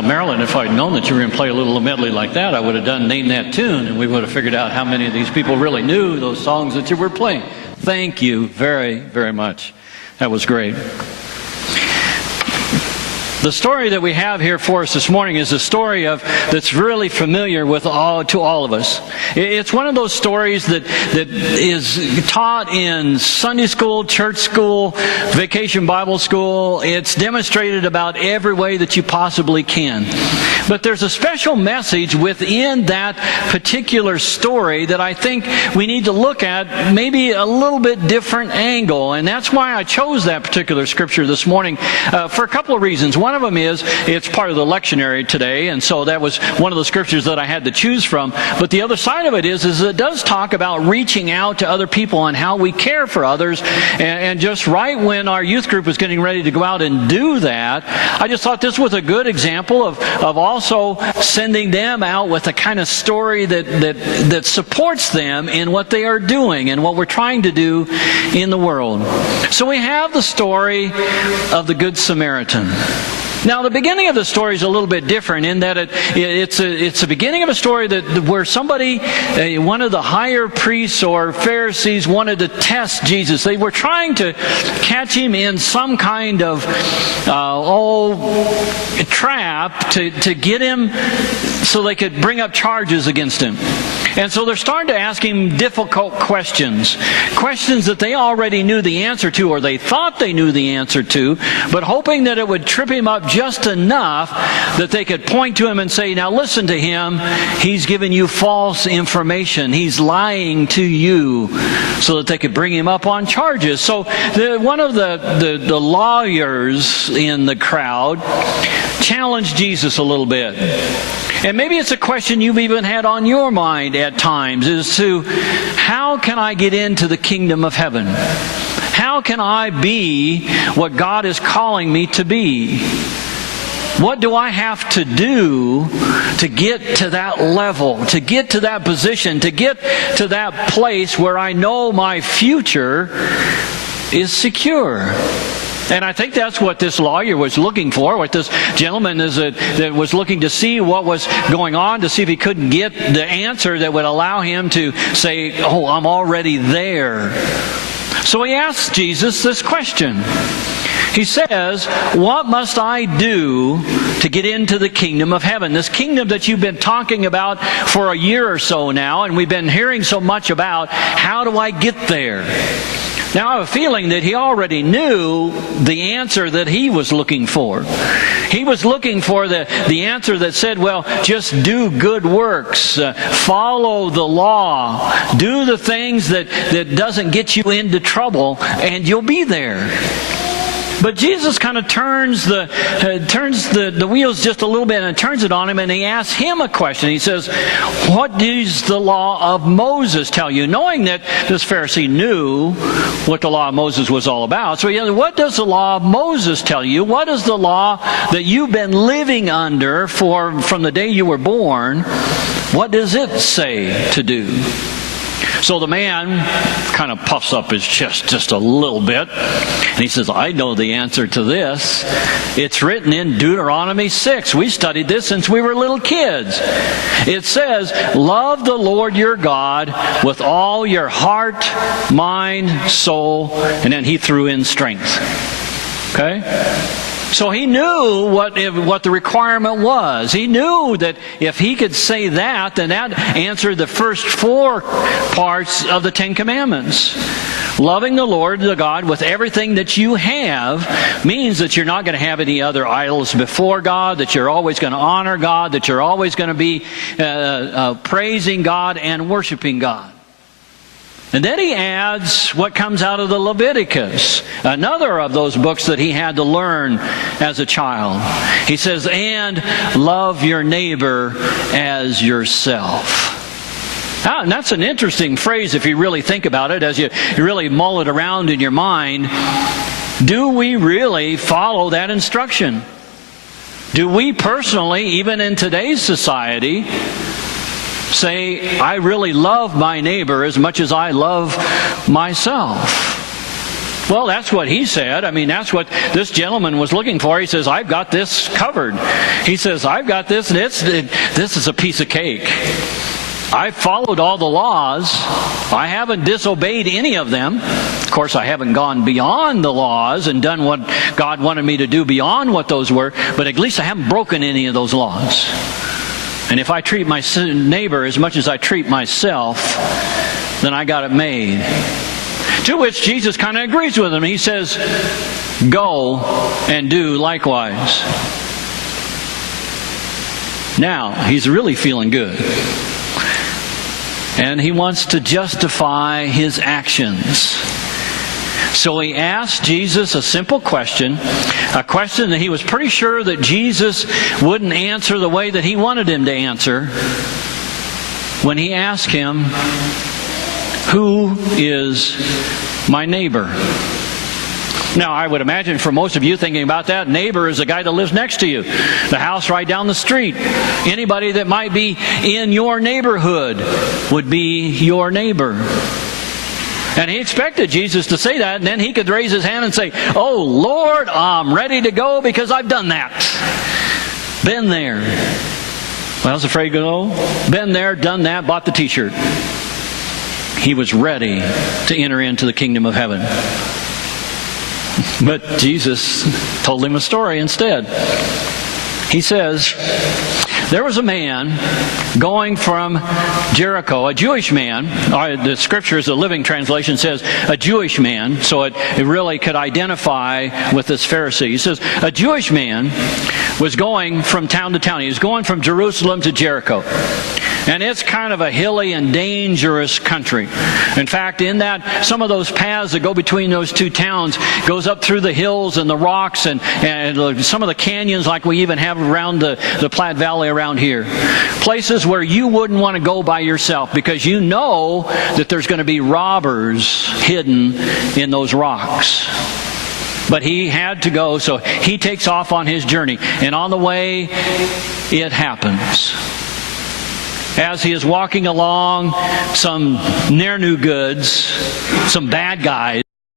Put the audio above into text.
Now, Marilyn, if I'd known that you were going to play a little medley like that, I would have done Name That Tune, and we would have figured out how many of these people really knew those songs that you were playing. Thank you very, very much. That was great. The story that we have here for us this morning is a story that's really familiar to all of us. It's one of those stories that is taught in Sunday school, church school, vacation Bible school. It's demonstrated about every way that you possibly can. But there's a special message within that particular story that I think we need to look at maybe a little bit different angle. And that's why I chose that particular scripture this morning for a couple of reasons. One of them is it's part of the lectionary today, and so that was one of the scriptures that I had to choose from. But the other side of it is it does talk about reaching out to other people and how we care for others. And just right when our youth group was getting ready to go out and do that, I just thought this was a good example of also sending them out with a kind of story that supports them in what they are doing and what we're trying to do in the world. So we have the story of the Good Samaritan. Now, the beginning of the story is a little bit different in that it's the beginning of a story where somebody, one of the higher priests or Pharisees, wanted to test Jesus. They were trying to catch him in some kind of trap to get him so they could bring up charges against him. And so they're starting to ask him difficult questions that they already knew the answer to, or they thought they knew the answer to, but hoping that it would trip him up just enough that they could point to him and say, now listen to him, he's giving you false information, he's lying to you, so that they could bring him up on charges. So one of the lawyers in the crowd challenged Jesus a little bit. And maybe it's a question you've even had on your mind at times, is to, how can I get into the kingdom of heaven? How can I be what God is calling me to be? What do I have to do to get to that level, to get to that position, to get to that place where I know my future is secure? And I think that's what this lawyer was looking for, what this gentleman that was looking to see what was going on, to see if he couldn't get the answer that would allow him to say, oh, I'm already there. So he asks Jesus this question. He says, what must I do to get into the kingdom of heaven? This kingdom that you've been talking about for a year or so now, and we've been hearing so much about, how do I get there? Now, I have a feeling that he already knew the answer that he was looking for. He was looking for the answer that said, well, just do good works, follow the law, do the things that doesn't get you into trouble, and you'll be there. But Jesus kind of turns the wheels just a little bit and turns it on him, and he asks him a question. He says, what does the law of Moses tell you? Knowing that this Pharisee knew what the law of Moses was all about. So he says, what does the law of Moses tell you? What is the law that you've been living under from the day you were born? What does it say to do? So the man kind of puffs up his chest just a little bit, and he says, I know the answer to this. It's written in Deuteronomy 6. We studied this since we were little kids. It says, love the Lord your God with all your heart, mind, soul, and then he threw in strength. Okay? So he knew what the requirement was. He knew that if he could say that, then that answered the first 4 parts of the 10 Commandments. Loving the Lord, the God, with everything that you have means that you're not going to have any other idols before God, that you're always going to honor God, that you're always going to be praising God and worshiping God. And then he adds what comes out of the Leviticus, another of those books that he had to learn as a child. He says, and love your neighbor as yourself. Now, and that's an interesting phrase if you really think about it, as you really mull it around in your mind. Do we really follow that instruction? Do we personally, even in today's society, say, I really love my neighbor as much as I love myself? Well, that's what he said. I mean, that's what this gentleman was looking for. He says, I've got this covered. He says, I've got this, and this is a piece of cake. I've followed all the laws. I haven't disobeyed any of them. Of course, I haven't gone beyond the laws and done what God wanted me to do beyond what those were, but at least I haven't broken any of those laws. And if I treat my neighbor as much as I treat myself, then I got it made. To which Jesus kind of agrees with him. He says, go and do likewise. Now, he's really feeling good. And he wants to justify his actions. So he asked Jesus a simple question, a question that he was pretty sure that Jesus wouldn't answer the way that he wanted him to answer, when he asked him, who is my neighbor? Now, I would imagine for most of you thinking about that, neighbor is the guy that lives next to you, the house right down the street. Anybody that might be in your neighborhood would be your neighbor. And he expected Jesus to say that, and then he could raise his hand and say, oh, Lord, I'm ready to go because I've done that. Been there. Well, I was afraid to go. Been there, done that, bought the t-shirt. He was ready to enter into the kingdom of heaven. But Jesus told him a story instead. He says, there was a man going from Jericho, a Jewish man. The scriptures, the Living Translation says a Jewish man, so it really could identify with this Pharisee. He says, a Jewish man was going from town to town. He was going from Jerusalem to Jericho. And it's kind of a hilly and dangerous country. In fact, in that, some of those paths that go between those two towns goes up through the hills and the rocks and some of the canyons like we even have around the Platte Valley around here. Places where you wouldn't want to go by yourself because you know that there's going to be robbers hidden in those rocks. But he had to go, so he takes off on his journey. And on the way, it happens. As he is walking along, some ne'er-do-goods, some bad guys,